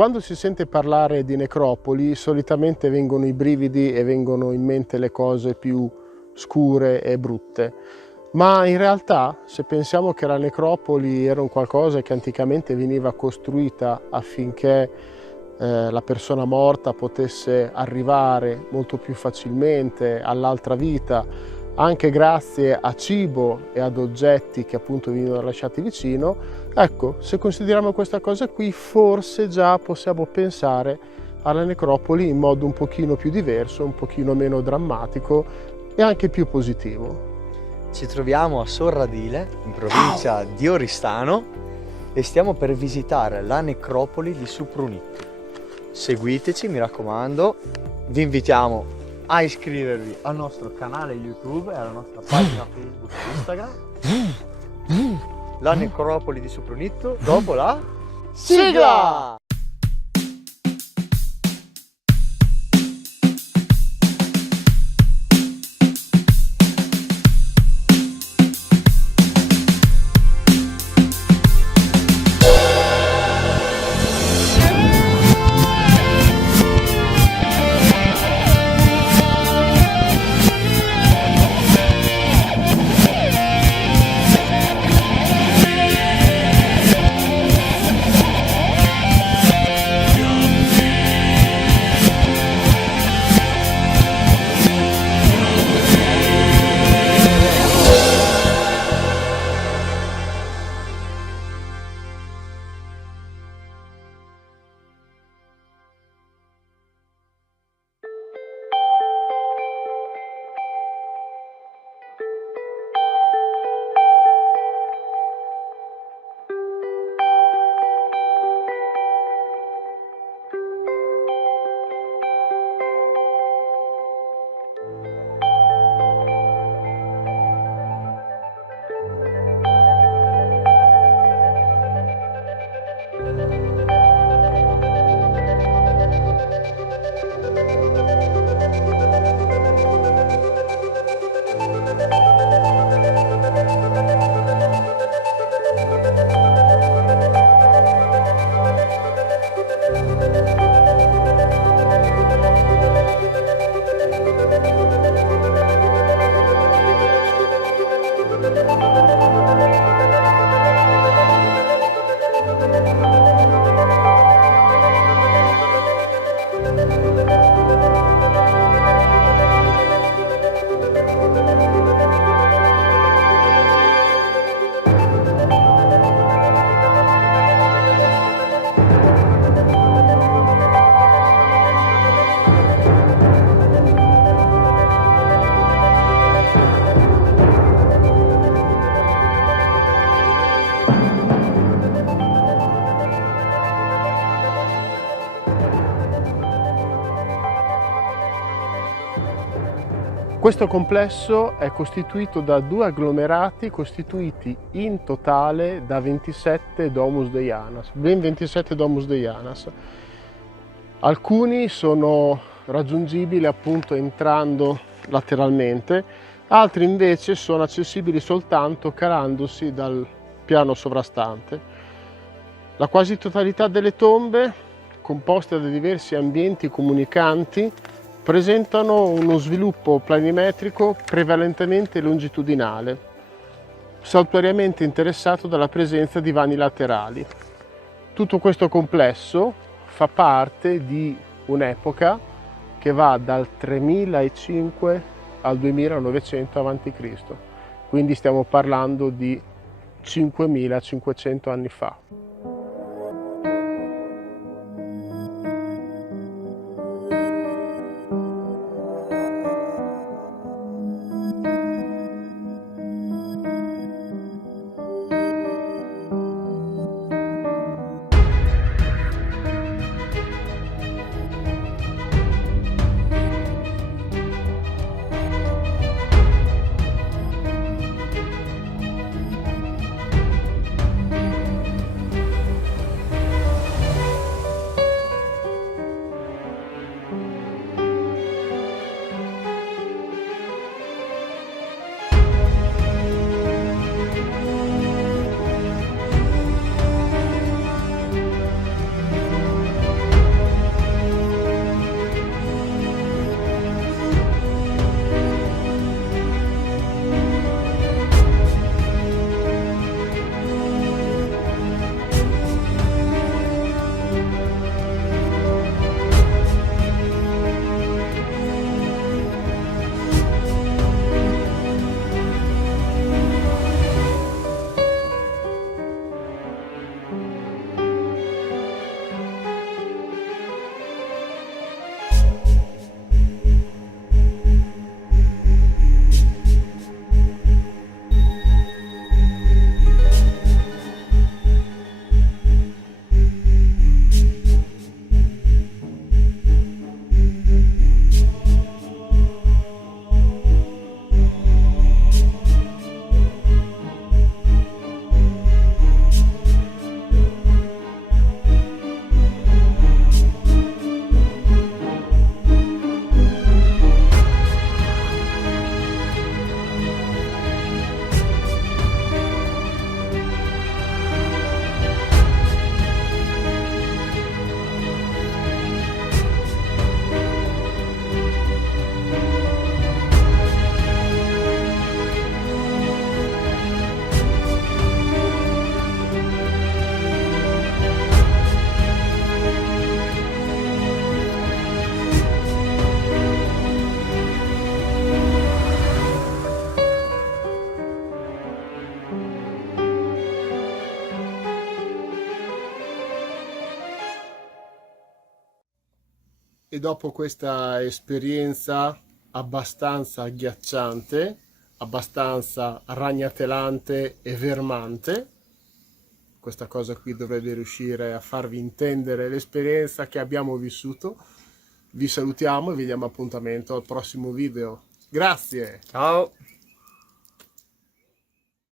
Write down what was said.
Quando si sente parlare di necropoli, solitamente vengono i brividi e vengono in mente le cose più scure e brutte. Ma in realtà, se pensiamo che la necropoli era un qualcosa che anticamente veniva costruita affinché la persona morta potesse arrivare molto più facilmente all'altra vita, anche grazie a cibo e ad oggetti che appunto venivano lasciati vicino, ecco, se consideriamo questa cosa qui, forse già possiamo pensare alla necropoli in modo un pochino più diverso, un pochino meno drammatico e anche più positivo. Ci troviamo a Sorradile, in provincia di Oristano, e stiamo per visitare la necropoli di Suprunitto. Seguiteci, mi raccomando, vi invitiamo a iscrivervi al nostro canale YouTube e alla nostra pagina Facebook e Instagram. La necropoli di Suprunitto dopo la sigla! Questo complesso è costituito da due agglomerati costituiti in totale da 27 Domus Deianas, ben 27 Domus Deianas. Alcuni sono raggiungibili appunto entrando lateralmente, altri invece sono accessibili soltanto calandosi dal piano sovrastante. La quasi totalità delle tombe, composte da diversi ambienti comunicanti, presentano uno sviluppo planimetrico prevalentemente longitudinale, saltuariamente interessato dalla presenza di vani laterali. Tutto questo complesso fa parte di un'epoca che va dal 3005 al 2900 a.C., quindi stiamo parlando di 5500 anni fa. E dopo questa esperienza abbastanza agghiacciante, abbastanza ragnatelante e vermante, questa cosa qui dovrebbe riuscire a farvi intendere l'esperienza che abbiamo vissuto. Vi salutiamo e vi diamo appuntamento al prossimo video. Grazie! Ciao!